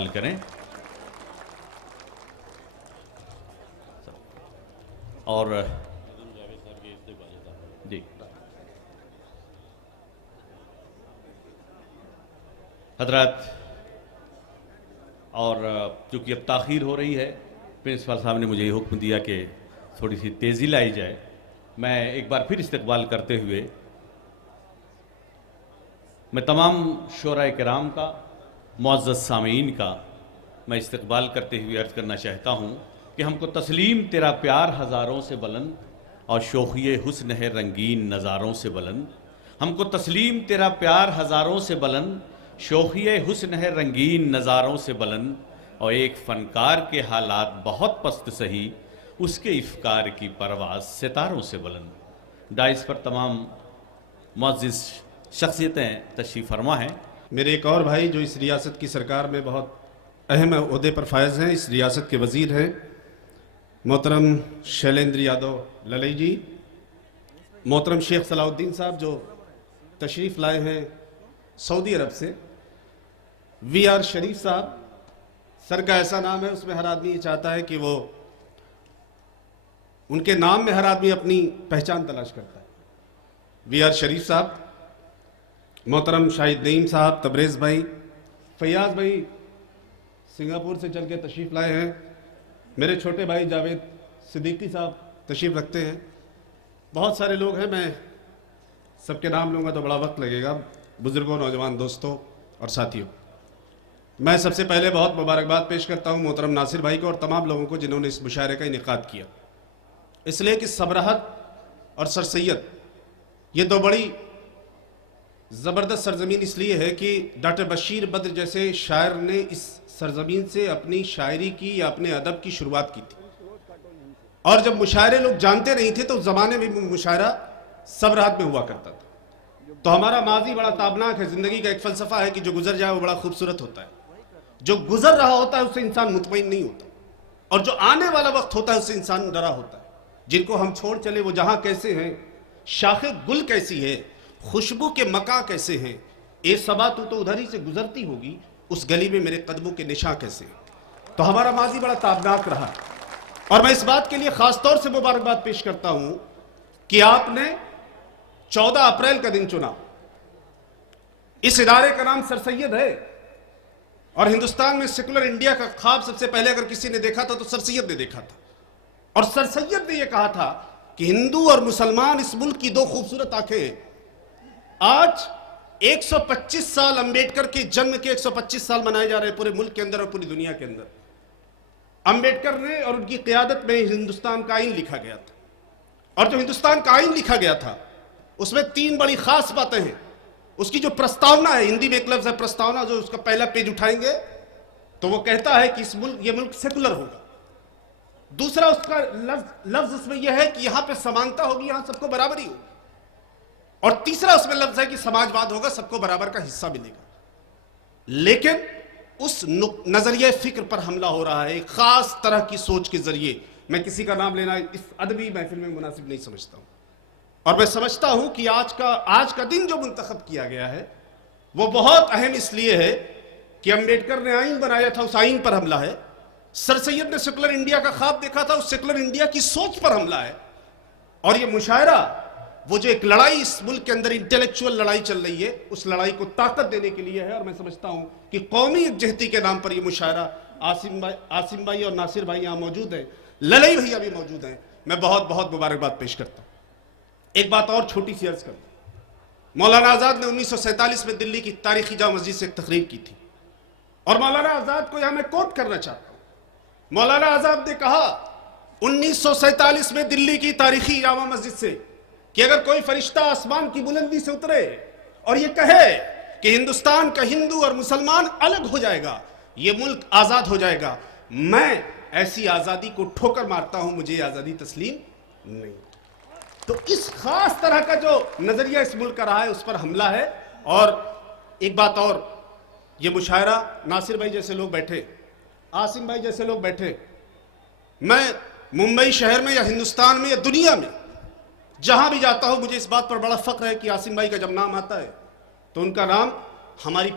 استقبال کریں اور جی حضرات، اور چونکہ اب تاخیر ہو رہی ہے، پرنسپل صاحب نے مجھے یہ حکم دیا کہ تھوڑی سی تیزی لائی جائے. میں ایک بار پھر استقبال کرتے ہوئے میں تمام شعراء کرام کا، معزز سامعین کا میں استقبال کرتے ہوئے عرض کرنا چاہتا ہوں کہ ہم کو تسلیم تیرا پیار ہزاروں سے بلند اور شوخی حسن ہے رنگین نظاروں سے بلند. ہم کو تسلیم تیرا پیار ہزاروں سے بلند، شوخی حسن ہے رنگین نظاروں سے بلند، اور ایک فنکار کے حالات بہت پست سہی، اس کے افکار کی پرواز ستاروں سے بلند. ڈائس پر تمام معزز شخصیتیں تشریف فرما ہیں. میرے ایک اور بھائی جو اس ریاست کی سرکار میں بہت اہم عہدے پر فائز ہیں، اس ریاست کے وزیر ہیں، محترم شیلیندر یادو للی جی، محترم شیخ صلاح الدین صاحب جو تشریف لائے ہیں سعودی عرب سے، وی آر شریف صاحب. سر کا ایسا نام ہے، اس میں ہر آدمی یہ چاہتا ہے کہ وہ ان کے نام میں ہر آدمی اپنی پہچان تلاش کرتا ہے. وی آر شریف صاحب، محترم شاہد نعیم صاحب تبریز بھائی، فیاض بھائی سنگاپور سے چل کے تشریف لائے ہیں، میرے چھوٹے بھائی جاوید صدیقی صاحب تشریف رکھتے ہیں. بہت سارے لوگ ہیں، میں سب کے نام لوں گا تو بڑا وقت لگے گا. بزرگوں، نوجوان دوستوں اور ساتھیوں، میں سب سے پہلے بہت مبارکباد پیش کرتا ہوں محترم ناصر بھائی کو اور تمام لوگوں کو جنہوں نے اس مشاعرے کا انعقاد کیا. اس لیے کہ سبرہت اور سر سید یہ دو بڑی زبردست سرزمین اس لیے ہے کہ ڈاکٹر بشیر بدر جیسے شاعر نے اس سرزمین سے اپنی شاعری کی یا اپنے ادب کی شروعات کی تھی، اور جب مشاعرے لوگ جانتے نہیں تھے تو اس زمانے میں مشاعرہ سبرہت میں ہوا کرتا تھا. تو ہمارا ماضی بڑا تابناک ہے. زندگی کا ایک فلسفہ ہے کہ جو گزر جائے وہ بڑا خوبصورت ہوتا ہے. جو گزر رہا ہوتا ہے اس سے انسان مطمئن نہیں ہوتا، اور جو آنے والا وقت ہوتا ہے اس سے انسان ڈرا ہوتا ہے. جن کو ہم چھوڑ چلے وہ جہاں کیسے ہیں، شاخ گل کیسی ہے، خوشبو کے مکاں کیسے ہیں، اے صبا تو ادھر ہی سے گزرتی ہوگی، اس گلی میں میرے قدموں کے نشاں کیسے ہیں. تو ہمارا ماضی بڑا تابناک رہا، اور میں اس بات کے لیے خاص طور سے مبارکباد پیش کرتا ہوں کہ آپ نے 14 اپریل کا دن چنا. اس ادارے کا نام سر سید ہے، اور ہندوستان میں سیکولر انڈیا کا خواب سب سے پہلے اگر کسی نے دیکھا تھا تو سر سید نے دیکھا تھا. اور سر سید نے یہ کہا تھا کہ ہندو اور مسلمان اس ملک کی دو خوبصورت آنکھیں ہیں. آج 125 سال امبیڈکر کے جنم کے 125 سال منائے جا رہے ہیں پورے ملک کے اندر اور پوری دنیا کے اندر. امبیڈکر نے اور ان کی قیادت میں ہندوستان کا آئین لکھا گیا تھا، اور جو ہندوستان کا آئین لکھا گیا تھا اس میں 3 بڑی خاص باتیں ہیں. اس کی جو پرستاونا ہے، ہندی میں ایک لفظ ہے پرستاونا، جو اس کا پہلا پیج اٹھائیں گے تو وہ کہتا ہے کہ یہ ملک سیکولر ہوگا. دوسرا اس کا لفظ اس میں یہ ہے کہ یہاں پہ سمانتا ہوگی، یہاں سب کو برابری ہوگی. اور تیسرا اس میں لفظ ہے کہ سماجواد ہوگا، سب کو برابر کا حصہ ملے گا. لیکن اس نظریہ فکر پر حملہ ہو رہا ہے ایک خاص طرح کی سوچ کے ذریعے. میں کسی کا نام لینا اس ادبی محفل میں مناسب نہیں سمجھتا ہوں، اور میں سمجھتا ہوں کہ آج کا دن جو منتخب کیا گیا ہے وہ بہت اہم اس لیے ہے کہ امبیڈکر نے آئین بنایا تھا، اس آئین پر حملہ ہے. سر سید نے سیکولر انڈیا کا خواب دیکھا تھا، اس سیکولر انڈیا کی سوچ پر حملہ ہے. اور یہ مشاعرہ وہ جو ایک لڑائی اس ملک کے اندر انٹلیکچوئل لڑائی چل رہی ہے، اس لڑائی کو طاقت دینے کے لیے ہے. اور میں سمجھتا ہوں کہ قومی یکجہتی کے نام پر یہ مشاعرہ، عاصم بھائی اور ناصر بھائی یہاں موجود ہیں، للی بھیا بھی موجود ہیں، میں بہت بہت مبارکباد پیش کرتا ہوں. ایک بات اور چھوٹی سی عرض کرتا ہوں. مولانا آزاد نے 1947 میں دلی کی تاریخی جامع مسجد سے ایک تقریر کی تھی، اور مولانا آزاد کو یہاں میں کوٹ کرنا چاہتا ہوں. مولانا آزاد نے کہا 1947 میں دلی کی تاریخی جامع مسجد سے کہ اگر کوئی فرشتہ آسمان کی بلندی سے اترے اور یہ کہے کہ ہندوستان کا ہندو اور مسلمان الگ ہو جائے گا، یہ ملک آزاد ہو جائے گا، میں ایسی آزادی کو ٹھوکر مارتا ہوں، مجھے یہ آزادی تسلیم نہیں. تو اس خاص طرح کا جو نظریہ اس ملک کا رہا ہے اس پر حملہ ہے. اور ایک بات اور، یہ مشاعرہ ناصر بھائی جیسے لوگ بیٹھے، عاصم بھائی جیسے لوگ بیٹھے، میں ممبئی شہر میں یا ہندوستان میں یا دنیا میں جہاں بھی جاتا ہوں مجھے اس بات پر بڑا فخر ہے کہ عاصم بھائی کا جب نام آتا ہے تو ان کا نام ہماری